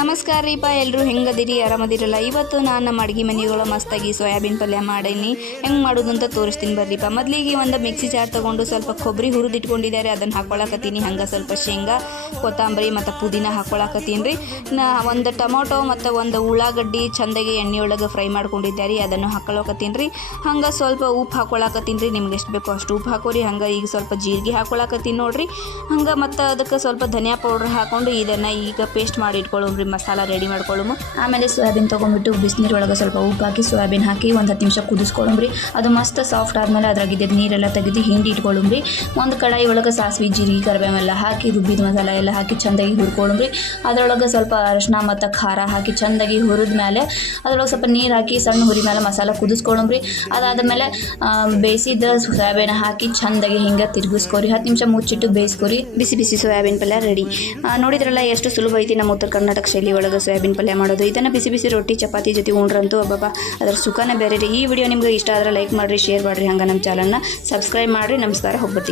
ನಮಸ್ಕಾರ ರೀಪ, ಎಲ್ಲರೂ ಹೆಂಗದಿರಿ? ಆರಾಮದಿರಲ್ಲ? ಇವತ್ತು ನಾನು ನಮ್ಮ ಅಡುಗೆ ಮನೆಗಳು ಮಸ್ತಾಗಿ ಸೋಯಾಬೀನ್ ಪಲ್ಯ ಮಾಡೀನಿ. ಹೆಂಗೆ ಮಾಡೋದು ಅಂತ ತೋರಿಸ್ತೀನಿ ಬರ್ರಿಪ್ಪ. ಮೊದಲಿಗೆ ಒಂದು ಮಿಕ್ಸಿ ಜಾರ್ ತೊಗೊಂಡು ಸ್ವಲ್ಪ ಕೊಬ್ಬರಿ ಹುರಿದಿಟ್ಕೊಂಡಿದ್ದಾರೆ, ಅದನ್ನು ಹಾಕ್ಕೊಳಕತ್ತೀನಿ. ಹಂಗೆ ಸ್ವಲ್ಪ ಶೇಂಗಾ, ಕೊತ್ತಂಬರಿ ಮತ್ತು ಪುದೀನ ಹಾಕ್ಕೊಳಕತ್ತೀನಿ ರೀ. ಒಂದು ಟೊಮೊಟೊ ಮತ್ತು ಒಂದು ಉಳ್ಳಾಗಡ್ಡಿ ಚೆಂದಾಗಿ ಎಣ್ಣೆ ಒಳಗೆ ಫ್ರೈ ಮಾಡ್ಕೊಂಡಿದ್ದಾರೆ, ಅದನ್ನು ಹಾಕ್ಕೊಳಕತ್ತೀನಿ ರೀ. ಹಂಗೆ ಸ್ವಲ್ಪ ಉಪ್ಪು ಹಾಕ್ಕೊಳಕತ್ತೀನಿ ರೀ. ನಿಮ್ಗೆ ಎಷ್ಟು ಬೇಕೋ ಅಷ್ಟು ಉಪ್ಪು ಹಾಕೋರಿ. ಹಂಗೆ ಈಗ ಸ್ವಲ್ಪ ಜೀರಿಗೆ ಹಾಕ್ಕೊಳಕತ್ತೀನಿ ನೋಡಿರಿ. ಹಂಗೆ ಮತ್ತು ಅದಕ್ಕೆ ಸ್ವಲ್ಪ ಧನಿಯಾ ಪೌಡ್ರ್ ಹಾಕ್ಕೊಂಡು ಇದನ್ನು ಈಗ ಪೇಸ್ಟ್ ಮಾಡಿ ಇಟ್ಕೊಳ್ಳೋಮ್ರಿ. ಮಸಾಲ ರೆಡಿ ಮಾಡ್ಕೊಳ್ಳೋಮು. ಆಮೇಲೆ ಸೋಯಾಬೀನ್ ತೊಗೊಂಡ್ಬಿಟ್ಟು ಬಿಸಿನೀರೊಳಗೆ ಸ್ವಲ್ಪ ಉಪ್ಪು ಹಾಕಿ ಸೋಯಾಬೀನ್ ಹಾಕಿ ಒಂದು 10 ನಿಮಿಷ ಕುದಿಸ್ಕೊಳ್ಳೋಮ್ರಿ. ಅದು ಮಸ್ತ್ ಸಾಫ್ಟ್ ಆದಮೇಲೆ ಅದ್ರಾಗಿದ್ದ ನೀರೆಲ್ಲ ತೆಗೆದು ಹಿಂಡಿ ಇಟ್ಕೊಳ್ಳೋಮ್ರಿ. ಒಂದು ಕಡಾಯಿ ಒಳಗೆ ಸಾಸಿವೆ, ಜೀರಿಗೆ, ಕರಿಬೇವೆಲ್ಲ ಹಾಕಿ ರುಬ್ಬಿದ ಮಸಾಲ ಎಲ್ಲ ಹಾಕಿ ಚೆಂದಾಗಿ ಹುರ್ಕೊಳ್ಳೋಮ್ರಿ. ಅದರೊಳಗೆ ಸ್ವಲ್ಪ ಅರಿಶಿನ ಮತ್ತು ಖಾರ ಹಾಕಿ ಚೆಂದಾಗಿ ಹುರಿದ ಮೇಲೆ ಅದರೊಳಗೆ ಸ್ವಲ್ಪ ನೀರು ಹಾಕಿ ಸಣ್ಣ ಹುರಿ ಮೇಲೆ ಮಸಾಲ ಕುದಿಸ್ಕೊಳ್ಳೋಮ್ರಿ. ಅದಾದಮೇಲೆ ಬೇಯಿಸಿದ ಸೋಯಾಬೀನ್ ಹಾಕಿ ಚೆಂದಾಗಿ ಹಿಂಗೆ ತಿರುಗಿಸ್ಕೊರಿ. 10 ನಿಮಿಷ ಮುಚ್ಚಿಟ್ಟು ಬೇಯಿಸ್ಕೊರಿ. ಬಿಸಿ ಬಿಸಿ ಸೋಯಾಬೀನ್ ಪಲ್ಯ ರೆಡಿ. ನೋಡಿದ್ರಲ್ಲ ಎಷ್ಟು ಸುಲಭ ಐತಿ ನಮ್ಮ ಉತ್ತರ ಕರ್ನಾಟಕ ಶೈಲಿ ಒಳಗೆ ಸೋಯಾಬೀನ್ ಪಲ್ಯ ಮಾಡೋದು. ಇದನ್ನು ಬಿಸಿ ಬಿಸಿ ರೊಟ್ಟಿ ಚಪಾತಿ ಜೊತೆ ಉಂಡ್ರಂತೂ ಅಬ್ಬಬ್ಬ ಅದರ ಸುಖನೇ ಬೇರೆ ರೀ. ಈ ವಿಡಿಯೋ ನಿಮ್ಗೆ ಇಷ್ಟ ಆದರೆ ಲೈಕ್ ಮಾಡಿರಿ, ಶೇರ್ ಮಾಡಿರಿ. ಹಂಗೆ ನಮ್ಮ ಚಾನಲ್ನ ಸಬ್ಸ್ಕ್ರೈಬ್ ಮಾಡಿರಿ. ನಮಸ್ಕಾರ, ಹೋಗ್ಬರ್ತೀನಿ.